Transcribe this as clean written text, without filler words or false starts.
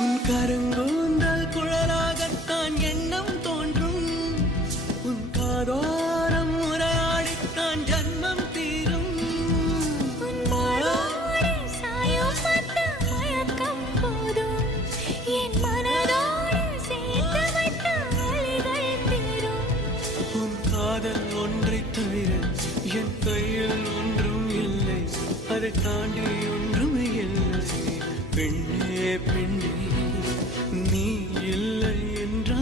உன் கருங்கூந்தல் குழலாகத்தான் எண்ணம் தோன்றும். உன் காதோரம் உரையாடித்தான் ஜன்மம் தீரும். உன் மாளோடு சாயம் வந்த மயக்கம் போதும். என் மனதோடு சேர்த்து வைத்த வலிகள் தீரும். உன் காதல் ஒன்றை தவிர என் கையில் ஒன்றும் இல்லை. அதை தாண்டி ஒன்றும் இல்லை. பெண்ணே பெண்ணே, நீ இல்லை என்றால்